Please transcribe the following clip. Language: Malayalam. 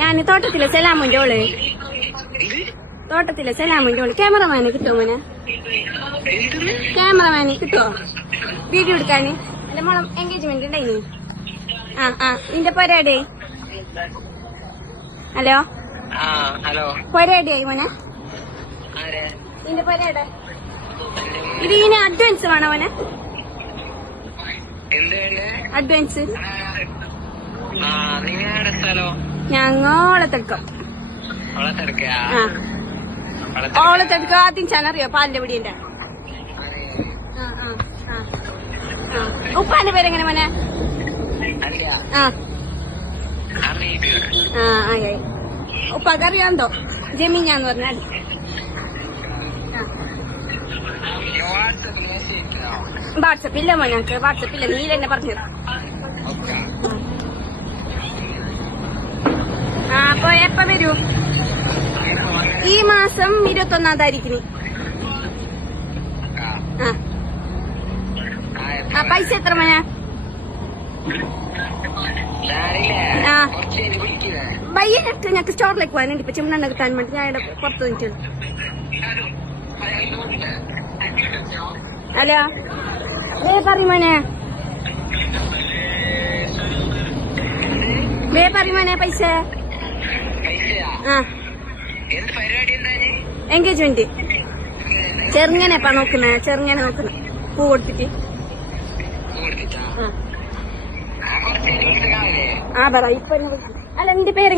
ഞാൻ തോട്ടത്തിലെ സലാമിന്റെ ഓള്. തോട്ടത്തിലെ സലാമിന്റെ ഓള്. ക്യാമറമാനെ കിട്ടുമോ മോനെ? ക്യാമറമാനെ കിട്ടുമോ വീഡിയോ എടുക്കാന്? അല്ല മോളെ എൻഗേജ്മെന്റ് ഉണ്ടായിനി. നിന്റെ പൊരേടെ? ഹലോ പൊരേടെയായി മോനെ? നിന്റെ പൊരേടെ? ഇത് ഇതിന് അഡ്വാൻസ് വേണോ മോനെ? അഡ്വാൻസ് ഞങ്ങളെടുക്കാം. ഓളത്തെടുക്ക ആദ്യം ചാനറിയോ? പാലിന്റെ പിടിന്റെ. ഉപ്പാന്റെ പേരെങ്ങനെ മോനെ? ഉപ്പാക്കറിയാന്തോ? ജമീനാന്ന് പറഞ്ഞാൽ. വാട്സപ്പില്ല മോനക്ക്, വാട്സപ്പില്ല. നീ തന്നെ പറഞ്ഞത്. അപ്പൊ എപ്പ വരൂ? ഈ മാസം 21-ാം താരീഖിന്. പൈസ എത്ര മോനെ? പയ്യ ഞങ്ങൾക്ക് സ്റ്റോറിലേക്ക് പോകാനുണ്ട്. ഇപ്പൊ ചിമ്മണ്ണ കിട്ടാൻ വേണ്ടി ഞാൻ ഇവിടെ പുറത്ത് നിൽക്കുന്നു. ഹലോ പറയുമോനെ? പറയുമോനെ പൈസ? എൻഗേജ്മെന്റ് ചെറുങ്ങനെപ്പാ നോക്കുന്നേ. ചെറുങ്ങനെ നോക്കുന്നേ. പൂ കൊടുത്തിട്ട് പറ. ഇപ്പൊ അല്ല നിന്റെ പേര്